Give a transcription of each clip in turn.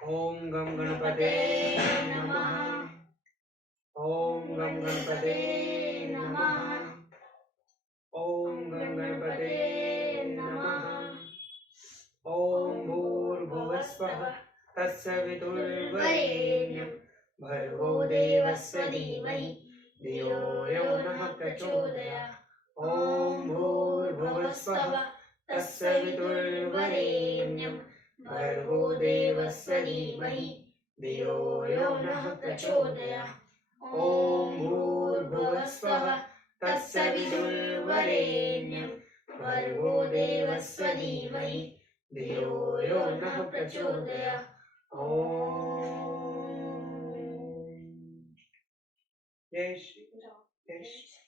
ओम गम गणपते नमः। ओम गम गणपते नमः। ओम गम गणपते नमः। ओम भूर्भुवस्वः तत्सवितुर्वरेण्यं भर्गो देवस्य धीमहि धियो यो नः प्रचोदयात्। ओम भूर्भुवस्वः तत्सवितुर्वरेण्यं भर्गो देवस्य धीमहि धियो यो नः प्रचोदयात्। ओम भूर्भुवस्वः तत्सवितुर्वरेण्यं भर्गो देवस्य धीमहि धियो यो नः प्रचोदयात्। ओम जय श्री जय श्री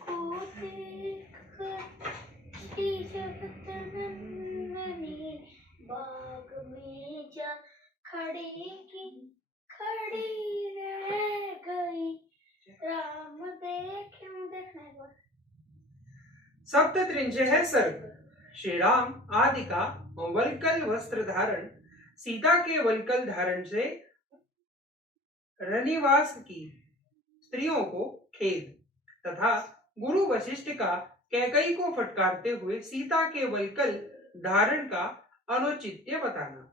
को देखकर श्री जगतनंदनी बाग में जा खड़ी रह गई। राम देखना एक बार। सप्तत्रिंशः सर्ग। श्री राम आदि का वल्कल वस्त्र धारण, सीता के वल्कल धारण से रनिवास की स्त्रियों को खेद, तथा गुरु वशिष्ठ का कैकई को फटकारते हुए सीता के वल्कल धारण का अनुचित्य बताना।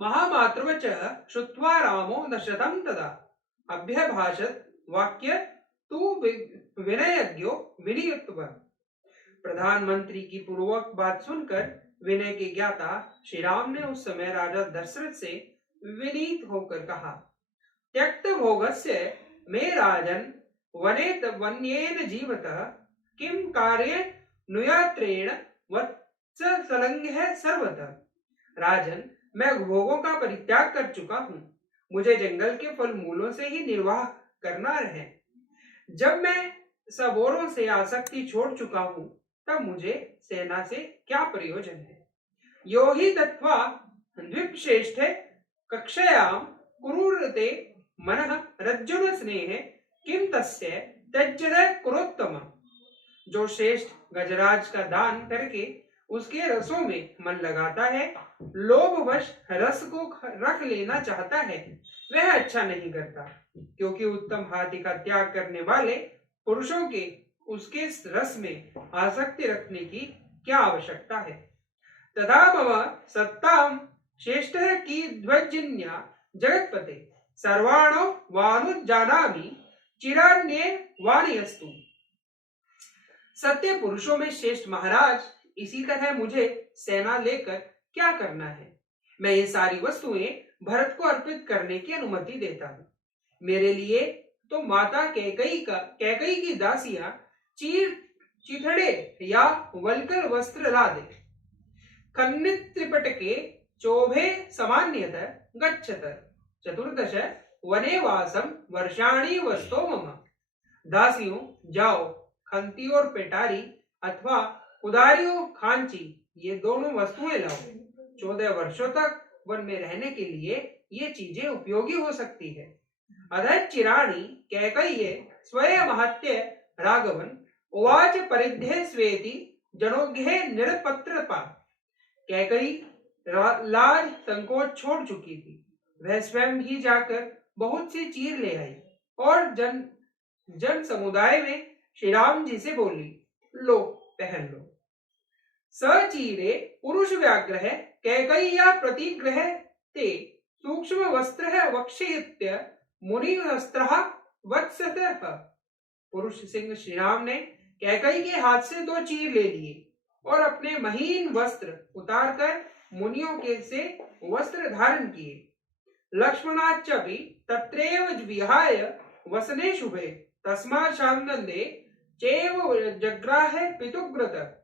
महामात्रवच श्रुत्वा रामो दशरथं तदा अभ्यभाषत वाक्य तु विनयज्ञो विनियुक्तवान्। प्रधानमंत्री की पूर्वक बात सुनकर विनय के ज्ञाता श्री राम ने उस समय राजा दशरथ से विनीत होकर कहा, त्यक्त भोगस्य मे राजन वन्येन जीवतः किम कार्य नुयात्रेण वत्सलंघ्य सर्वतः। राजन, मैं भोगों का परित्याग कर चुका हूँ, मुझे जंगल के फल मूलों से ही निर्वाह करना है। जब मैं सब औरों से आसक्ति छोड़ चुका हूँ, तब मुझे सेना से क्या प्रयोजन है। यो ही तत्वा द्विपश्रेष्ठे कक्षयाम कुरुते मनः रज्जुन स्नेह किम तस्य त्यज्यते कुरोत्तम। जो श्रेष्ठ गजराज का दान करके उसके रसों में मन लगाता है, लोभवश रस को रख लेना चाहता है, वह अच्छा नहीं करता, क्योंकि उत्तम हाथी का त्याग करने वाले पुरुषों के उसके रस में आसक्ति रखने की क्या आवश्यकता है। तथा मम सत्ताम श्रेष्ठ की ध्वजिन्या जगतपते सर्वाणो वानुजानामि चिरान्ये वाणियस्तु। सत्य पुरुषों में श्रेष्ठ महाराज, इसी तरह मुझे सेना लेकर क्या करना है। मैं ये सारी वस्तुएं भरत को अर्पित करने की अनुमति देता हूँ। मेरे लिए तो माता कैकई की दासियां चिथड़े या वल्कल वस्त्र ला दे। खन्नित त्रिपटके चोभे सामान्यत गच्छत चतुर्दश वने वासम वर्षाणि वस्तो मम। दासियों, जाओ, खंती और पेटारी अथवा उदारी और खांची, ये दोनों वस्तुएं लाओ। 14 वर्षों तक वन में रहने के लिए ये चीजें उपयोगी हो सकती है। अधः चिराणि कैकय्ये स्वयं महत्य राघवन उवाच परिध्ये स्वेति जनोज्ञे निरपत्रपा। कैकई लाज संकोच छोड़ चुकी थी, वह स्वयं ही जाकर बहुत सी चीर ले आई और जन समुदाय में श्री राम जी से बोली, लो, पहन लो। सचीरे पुरुष व्याग्रह कैकय्या प्रतिग्रह ते सूक्ष्म वस्त्र वक्षयित्य मुनिवस्त्रः वत्सतः। पुरुष सिंह श्री राम ने कैकई के हाथ से 2 चीर ले लिए और अपने महीन वस्त्र उतारकर मुनियों के से वस्त्र धारण किए। लक्ष्मणाच्चपि तत्रैव विहाय वसने शुभे तस्मात् शांगंदे चैव जग्राह पितुव्रत।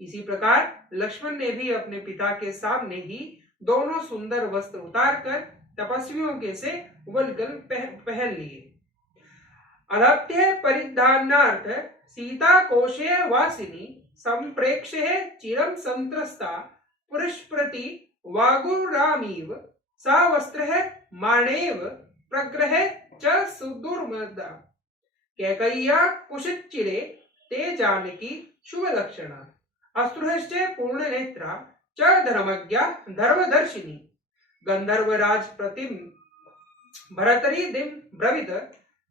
इसी प्रकार लक्ष्मण ने भी अपने पिता के सामने ही दोनों सुंदर वस्त्र उतारकर तपस्वियों के से वल्कल पहन लिए। अलभ्य परिधानार्थ सीता कोशे वासिनी संप्रेक्ष्य चिरं संत्रस्ता पुरुषप्रति वागुरामीव सा वस्त्र मानेव प्रग्रह च सुदुर्मदा। कैकय्या कुशित चिरे ते जानकी शुभ लक्षणा। अश्रुश्च पूर्णनेत्रा च धर्मज्ञा धर्मदर्शिनी गंधर्वराज प्रतिम भरतरीदिं ब्रवीत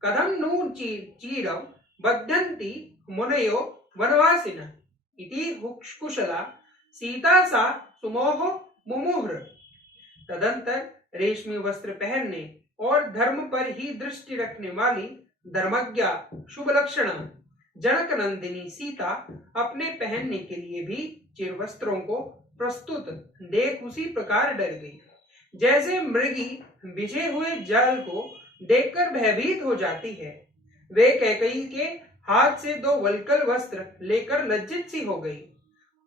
कथं नु चीरं बध्यन्ति मुनयो वनवासिनः इति कुशला सीता सा सुमोह मुमुहुर। तदंतर रेशमी वस्त्र पहनने और धर्म पर ही दृष्टि रखने वाली धर्मज्ञा शुभ लक्षण जनक नंदिनी सीता अपने पहनने के लिए भी चिर वस्त्रों को प्रस्तुत देख उसी प्रकार डर गई जैसे मृगी बिछे हुए जाल को देखकर भयभीत हो जाती है। वे कैकेयी के हाथ से दो वल्कल वस्त्र लेकर लज्जित सी हो गई।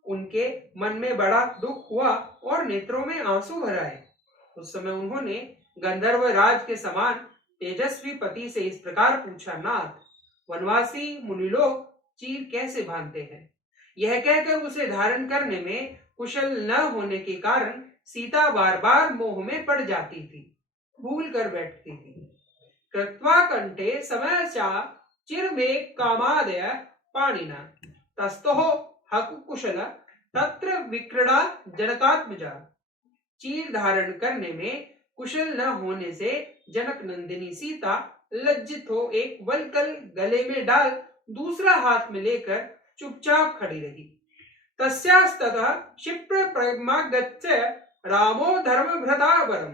उनके मन में बड़ा दुख हुआ और नेत्रों में आंसू भर आए। उस समय उन्होंने गंधर्व राज के समान तेजस्वी पति से इस प्रकार पूछा, नाथ, वनवासी मुनिलोग चीर कैसे बांधते हैं? यह कहकर उसे धारण करने में कुशल न होने के कारण सीता बार बार मोह में पड़ जाती थी, भूल कर बैठती थी। कृत्वा कंठे समयचा चिरवेग कामादय पाणिना तस्थो हक कुशल तत्र विक्रीड़ा जनकात्मजा। चीर धारण करने में कुशल न होने से जनक नंदिनी सीता लज्जित हो एक वल्कल गले में डाल दूसरा हाथ में लेकर चुपचाप खड़ी रही। तस्यास्ततः क्षिप्र प्रमागत्य रामो धर्मभृतावरम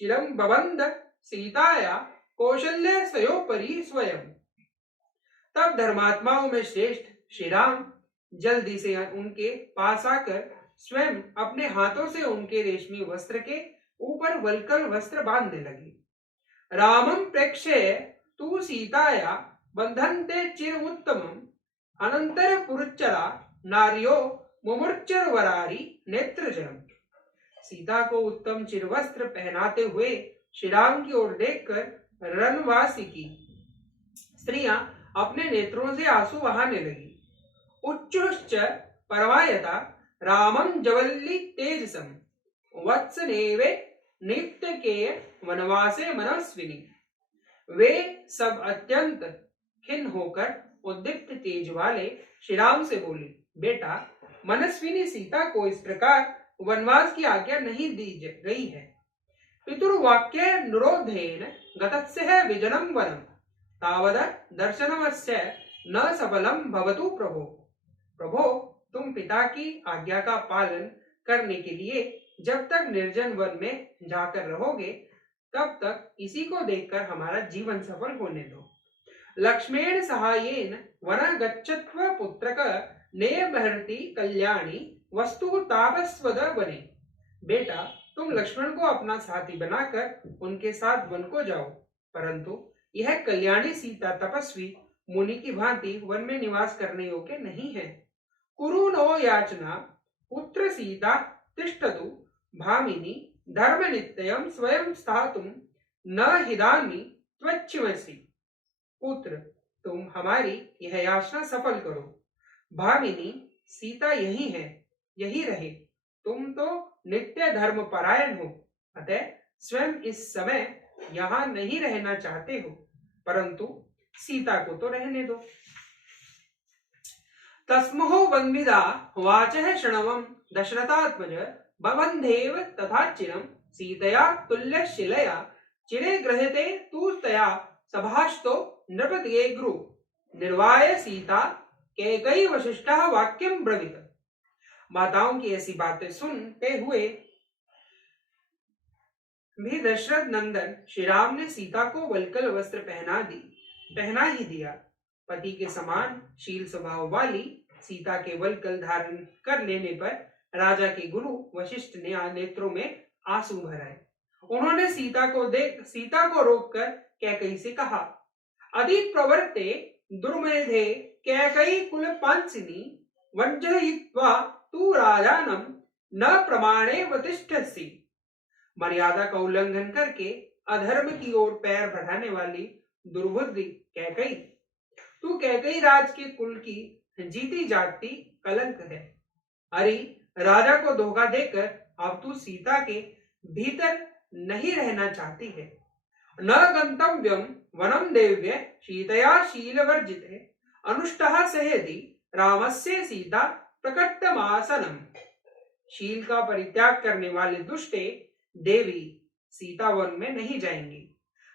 चिरं बबंध सीताया कौशल्य सयोपरि स्वयं। तब धर्मात्माओं में श्रेष्ठ श्री राम जल्दी से उनके पास आकर स्वयं अपने हाथों से उनके रेशमी वस्त्र के ऊपर वल्कल वस्त्र बांधने लगे। रामं प्रेक्ष्य तु सीताया बंधन्ते चिर उत्तमम अनंतर पुरुच्चरा नार्यो मुमुर्चर वरारी नेत्रजनम। सीता को उत्तम चिरवस्त्र पहनाते हुए श्री राम की ओर देखकर रणवासी की स्त्रियां अपने नेत्रों से आंसू बहाने लगी। उच्चुश्च परवायता रामं जवल्ली तेजसम वत्सनेवे नित्य के वनवासे मनस्विनी। वे सब अत्यंत खिन्न होकर उद्दीप्त तेज वाले श्री राम से बोले, बेटा, मनस्विनी सीता को इस प्रकार वनवास की आज्ञा नहीं दी गई है। पितुर्वाक्य निरोधेन गतस्य विजनम वनम तावद दर्शनमस्य न सफलम भवतु प्रभो। प्रभो, तुम पिता की आज्ञा का पालन करने के लिए जब तक निर्जन वन में जाकर रहोगे तब तक इसी को देखकर हमारा जीवन सफल होने दो। लक्ष्मेण सहायेन वन गच्छत्व पुत्रक नेयभर्ति कल्याणी वस्तु तापस्वद बने। बेटा, तुम लक्ष्मण को अपना साथी बनाकर उनके साथ वन को जाओ, परंतु यह कल्याणी सीता तपस्वी मुनि की भांति वन में निवास करने योग्य नहीं है। कुरु नो याचना पुत्र सीता तिष्ठतु भामिनी धर्म नित्यम स्वयं स्थातुम न हिदामी त्वच्छिमसि। पुत्र, तुम हमारी यह याचना सफल करो। भामिनी सीता यही है, यही रहे। तुम तो नित्य धर्म परायण हो, अतः स्वयं इस समय यहाँ नहीं रहना चाहते हो, परंतु सीता को तो रहने दो। तस्महो वन्मिदा वाचः शृणवं दशरथात्मज बबन्धेव तथा चिरं सीतया तुल्यशिलया चिरे गृहीते तु तया सभाषतो नृपतिये गुरु निर्वाय सीता कैकेयी वशिष्ठः वाक्यं ब्रवीत। माताओं की ऐसी बातें सुनते हुए भी दशरथ नंदन श्री राम ने सीता को वल्कल वस्त्र पहना ही दिया। पति के समान शील स्वभाव वाली सीता के वल्कल धारण कर लेने पर राजा के गुरु वशिष्ठ ने नेत्रों में आंसू भराए। उन्होंने सीता को रोककर कैकेयी से कहा, अधि प्रवर्ते दुर्मेधे कैकेयी कुल पांसिनी वंजयित्वा तू राजानम न प्रमाणे वतिष्ठसि। मर्यादा का उल्लंघन करके अधर्म की ओर पैर बढ़ाने वाली दुर्बुद्धि कैकेयी, तू कैकेयी राज के कुल की जीती जागती कलंक है। अरे, राजा को धोखा देकर अब तू सीता के भीतर नहीं रहना चाहती है। न गंतव्यम वनम देव्य सीतया शीलवर्जिते अनुष्टः सहेति रामस्य सीता प्रकट्टमासनम। शील का परित्याग करने वाले दुष्टे देवी सीता वन में नहीं जाएंगी।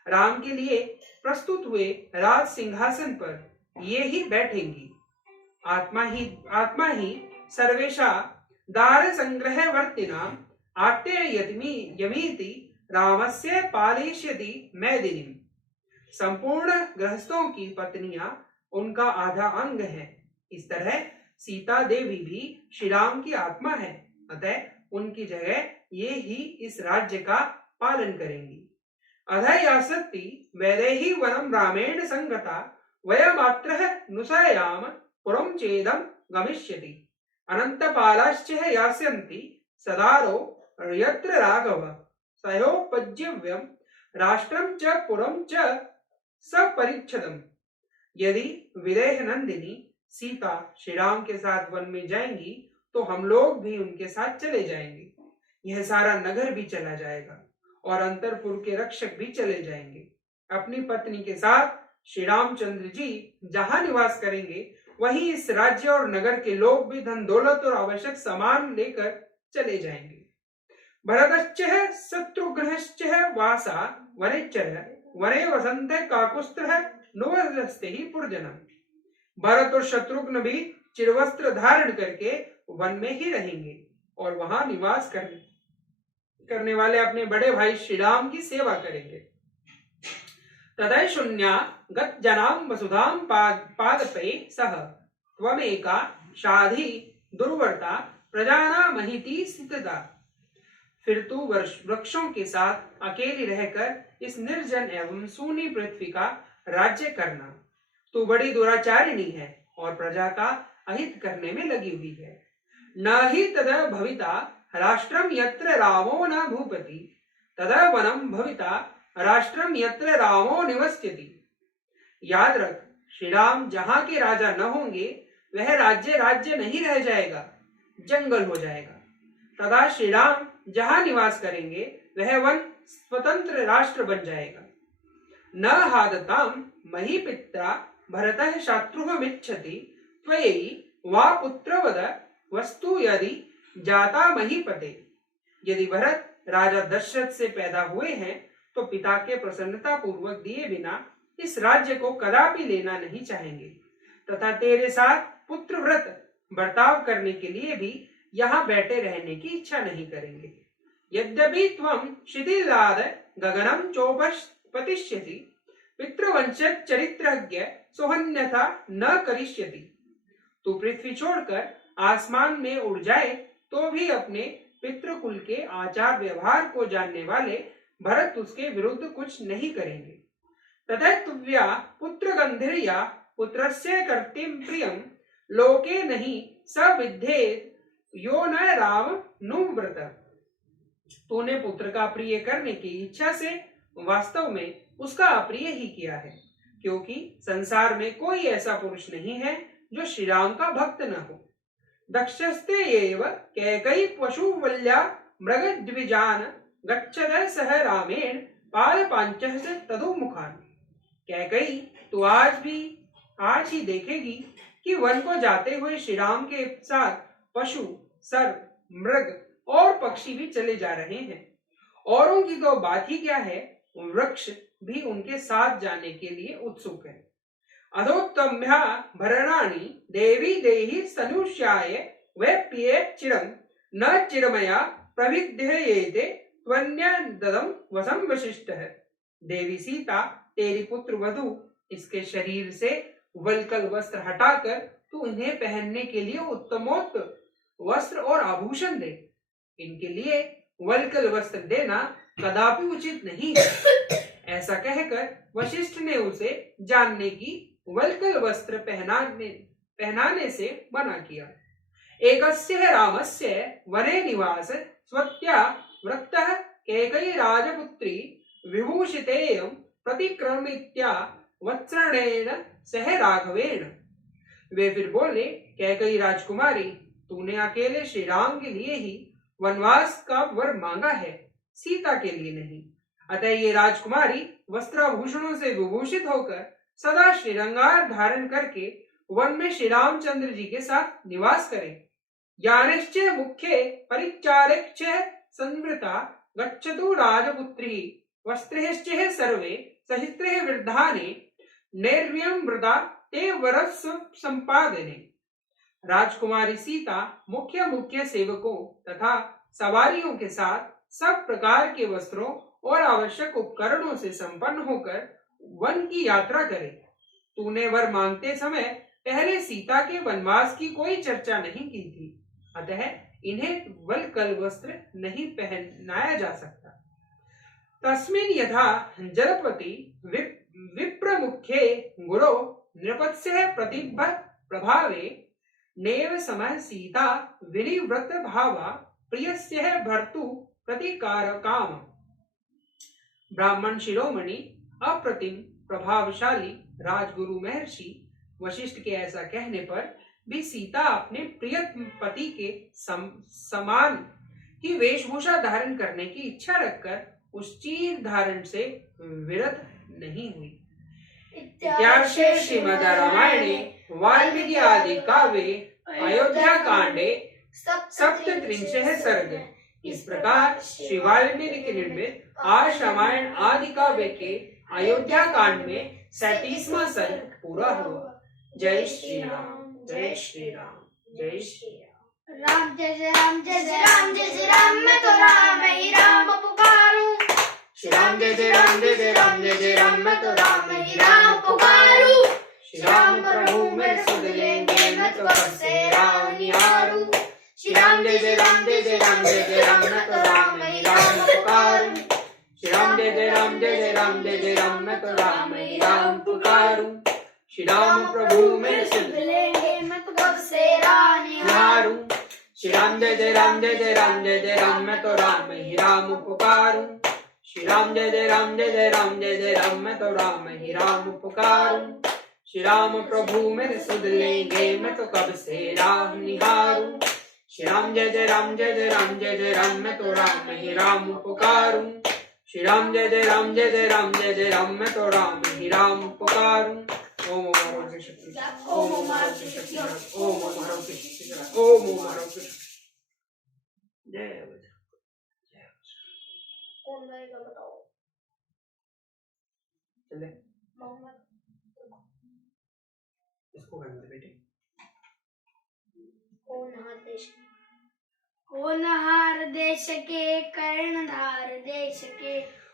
राम के लिए प्रस्तुत हुए राज सिंहासन पर ये ही बैठेंगी। आत्मा ही सर्वेशा दार संग्रह वर्तिनाम आट्य यमीति रामस्य पालयिष्यति मैदिनीम। संपूर्ण गृहस्थों की पत्नियां उनका आधा अंग है। इस तरह सीता देवी भी श्री राम की आत्मा है, अतः उनकी जगह ये ही इस राज्य का पालन करेंगी। अधयासक्ति वैदेही वनम रामेण संगता वयमात्रः नुसयाम पुरं चेदम गमिष्यति। अनंतपालाश्च यास्यन्ति सदारो यत्र राघव सयोपज्यव्यम राष्ट्रम च पुरं च सपरिच्छदम। यदि विदेह नंदिनी सीता श्री राम के साथ वन में जाएंगी तो हम लोग भी उनके साथ चले जाएंगे। यह सारा नगर भी चला जाएगा और अंतरपुर के रक्षक भी चले जाएंगे। अपनी पत्नी के साथ श्री रामचंद्र जी जहां निवास करेंगे वहीं इस राज्य और नगर के लोग भी धन दौलत और आवश्यक सामान लेकर चले जाएंगे। भरतश्चः शत्रुघ्नश्चः वासा वनेच्चरः वने वसन्तः काकुत्स्थः नुवस्ते ही पुरजनम। भरत और शत्रुघ्न भी चिरवस्त्र धारण करके वन में ही रहेंगे और वहां निवास करने वाले अपने बड़े भाई श्री राम की सेवा करेंगे। तदै शून्या गत जनाम वसुधाम पादपे सह त्वमेका शाधि दुर्वर्ता प्रजानामहिति स्थितता। फिर तू वृक्षों के साथ अकेली रहकर इस निर्जन एवं सूनी पृथ्वी का राज्य करना। तू बड़ी दुराचारिणी है और प्रजा का अहित करने में लगी हुई है। न ही तदा भविता राष्ट्रम यत्र रामो न भूपति तदा वनम भविता राष्ट्रम यत्र रामो निवस्यति। याद रख, श्री राम जहां के राजा न होंगे वह राज्य नहीं रह जाएगा, जंगल हो जाएगा। तथा श्री राम जहां निवास करेंगे वह वन स्वतंत्र राष्ट्र बन जाएगा। न हादताम मही पित्रा भरतः शत्रुघ्नमिच्छति त्वयि वा पुत्रवद वस्तु यदि जाता महीपते। यदि भरत राजा दशरथ से पैदा हुए हैं तो पिता के प्रसन्नता पूर्वक दिए बिना इस राज्य को कदापि लेना नहीं चाहेंगे तथा तेरे साथ पुत्र व्रत बर्ताव करने के लिए भी यहाँ बैठे रहने की इच्छा नहीं करेंगे। यद्यपि त्वं क्षितिलाद गगनम चोपतिष्यति पितृवंश चरित्रज्ञ सोहन्यथा न करिष्यति। तू पृथ्वी छोड़कर आसमान में उड़ जाए तो भी अपने पितृकुल के आचार व्यवहार को जानने वाले भरत उसके विरुद्ध कुछ नहीं करेंगे। तथा तुव्या पुत्र गंधर्या पुत्रस्य कर्तिम प्रियम लोके नहीं स विद्धेत यो न राम नुव्रत। तूने पुत्र का प्रिय करने की इच्छा से वास्तव में उसका अप्रिय ही किया है, क्योंकि संसार में कोई ऐसा पुरुष नहीं है जो श्री राम का भक्त न हो। दक्षस्ते एव कैकई पशुवल्या मृगद्विजान गच्छद सह रामेण पादपांचः तदुमुखान। कैकई तो आज ही देखेगी कि वन को जाते हुए श्री राम के साथ पशु, सर्प, मृग और पक्षी भी चले जा रहे हैं। औरों की तो बात ही क्या है, वृक्ष भी उनके साथ जाने के लिए उत्सुक है। अधोत्तम्या भरणानि देवी देहि सनुष्याय वेप्ये चिरम न चिरमया प्रविध्येते त्वन्यदम वसम वशिष्ठः। देवी सीता तेरी पुत्र वधु इसके शरीर से वल्कल वस्त्र हटाकर तू उन्हें पहनने के लिए उत्तमोत्तम वस्त्र और आभूषण दे। इनके लिए वल्कल वस्त्र देना कदापि उचित नहीं है। ऐसा कहकर वशिष्ठ ने उसे जानने की वल्कल वस्त्र पहनाने से मना किया। एकस्य रामस्य वने निवास स्वत्या वृत्तः कैकेयी राजपुत्री विभूषितेयं प्रतिक्रमित्या वत्सरणेन सह राघवेण। वे फिर बोले, कैकेयी राजकुमारी, तूने अकेले श्री राम के लिए ही वनवास का वर मांगा है, सीता के लिए नहीं। अतः ये राजकुमारी वस्त्राभूषणों से विभूषित होकर सदा श्रीरंगार धारण करके वन में श्री रामचंद्र जी के साथ निवास करे ज्ञानश्च मुख्ये परिचारश्च संवृता गच्छतु राजपुत्री वस्त्रैश्च सर्वे सहित्रे वृद्धाने नैर्व्यं वृदा ते वरस्व संपादने। राजकुमारी सीता मुख्य मुख्य सेवकों तथा सवारियों के साथ सब प्रकार के वस्त्रों और आवश्यक उपकरणों से संपन्न होकर वन की यात्रा करे। तूने वर मांगते समय पहले सीता के वनवास की कोई चर्चा नहीं की थी, अतः इन्हें वल्कल वस्त्र नहीं पहनाया जा सकता। तस्मिन् यथा जलपति विप्र मुख्ये गुरो नृपस्य प्रतिभ प्रभावे नेव समय सीता विनिवृत भावा प्रियस्य भर्तु प्रतिकार काम। ब्राह्मण शिरोमणि अप्रतिम प्रभावशाली राजगुरु महर्षि वशिष्ठ के ऐसा कहने पर भी सीता अपने प्रिय पति के समान ही वेशभूषा धारण करने की इच्छा रखकर उस चीर धारण से विरत नहीं हुई। इत्यार्षे श्रीमद् रामायणे वाल्मीकि आदि काव्ये अयोध्या कांडे सप्तत्रिंशः सर्ग। इस प्रकार श्री वाल्मीकि के निर्मित आर्ष रामायण आदि काव्य के अयोध्या कांड में 37वां सर्ग पूरा हुआ। जय श्री राम, जय श्री राम, जय श्री राम। राम जय जय राम, जय जय राम, जय जय राम, मैं तो राम ही राम पुकारूं। श्री राम जय जय राम, जय जय राम, जय जय राम, मैं तो राम ही राम पुकारूं। श्री राम प्रभु मेरे सुध लेंगे, मैं तो कब से राम निहारूं। श्री राम जय जय राम, जय जय राम, जय जय राम, मैं तो राम ही राम पुकारूं। श्री राम जय जय राम, जय जय राम, जय जय राम, मैं तो राम ही राम पुकारूं। श्री राम प्रभु मेरे सुध लेंगे, मैं तो कब से राम निहारूं। श्री राम जय जय राम, जय जय राम, जय जय राम, मैं तो राम ही राम पुकारूं। श्री राम जय जय राम, जय जय राम, जय जय राम, मैं तो राम ही राम पुकारूं। श्री राम प्रभु मेरे सुध लेंगे, मैं तो कब से राम निहारूं। श्री राम जय जय राम, जय जय राम, जय जय राम, मैं तो राम ही राम पुकारूं। श्री राम जय जय राम, जय जय राम, जय जय राम, मैं तो राम ही राम पुकारूं। ओम आरोग्य शक्ति, ओम आरोग्य शक्ति, ओम आरोग्य शक्ति, ओम आरोग्य शक्ति। जय कौन गाएगा बताओ? चले मोहम्मद। इसको करने दे बेटे। होनहार देश के कर्णधार देश के,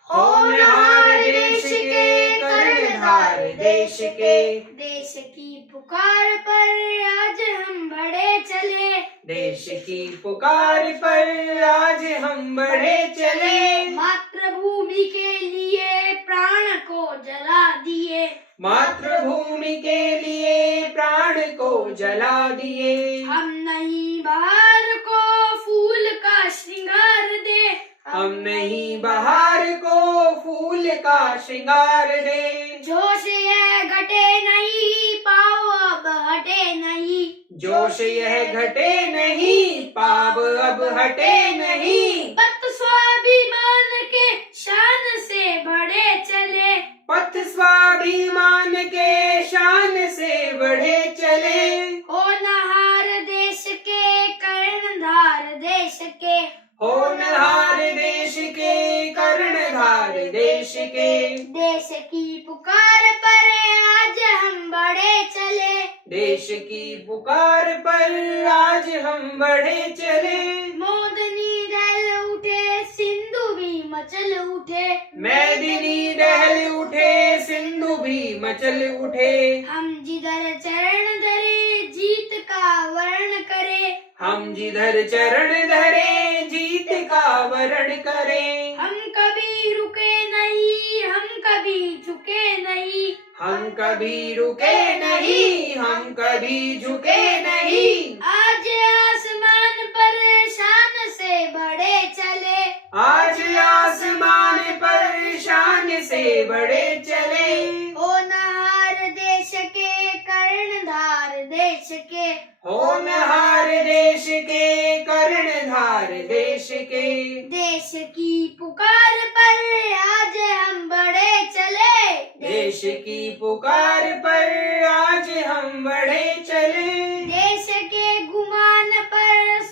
होनहार देश के कर्णधार देश के, देश की पुकार पर आज हम बढ़े चले, देश की पुकार पर आज हम बढ़े चले। मातृभूमि के लिए प्राण को जला दिए, मातृभूमि के लिए प्राण को जला दिए। हम नहीं बहार को फूल का श्रृंगार दे, हम नहीं बहार को फूल का श्रृंगार दे। जोश यह घटे नहीं पाव अब हटे नहीं, जोश यह घटे नहीं पाव अब हटे नहीं। पत स्वाभिमान के शान से बढ़े चले, पथ स्वाभिमान के शान से बढ़े चले। होनहार देश के कर्णधार देश के, होनहार देश के कर्णधार देश के, देश की पुकार पर आज हम बढ़े चले, देश की पुकार पर आज हम बढ़े चले। मोदनी दहल उठे सिंधु भी मचल उठे, मैदिनी दहल उठे सिंधु भी मचल उठे। हम जिधर चरण धरे जीत का वर्ण करे, हम जिधर चरण धरे जीत का वरण करें। हम कभी रुके नहीं, हम कभी झुके नहीं, हम कभी रुके नहीं, हम कभी झुके नहीं। आज आसमान पर शान से बढ़े चले, आज आसमान पर शान से बढ़े चले। होनहार देश के कर्णधार देश के, होनहार देश के कर्णधार देश के, देश की पुकार पर आज हम बढ़े चले, देश की पुकार पर आज हम बढ़े चले। देश के गुमान पर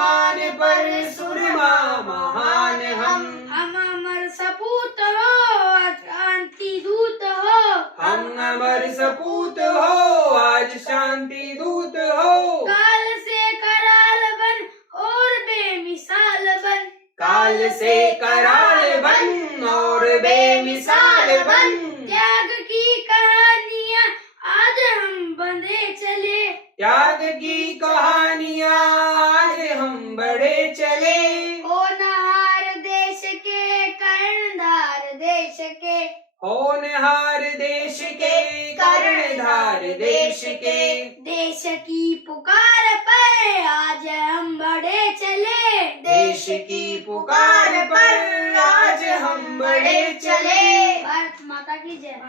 आसमान पर सुरमा महान हम अमर सपूत हो शांति दूत हो हम अमर सपूत हो आज शांति दूत हो काल से कराल बन और बेमिसाल बन काल से कराल बन और बेमिसाल बन त्याग की कहानियां आज हम बंधे चले त्याग की कहानियां आज हम बढ़े चले होनहार देश के कर्णधार देश के होनहार देश के कर्णधार देश के देश की पुकार पर आज हम बढ़े चले देश की पुकार पर आज हम बढ़े चले। भारत माता की जय।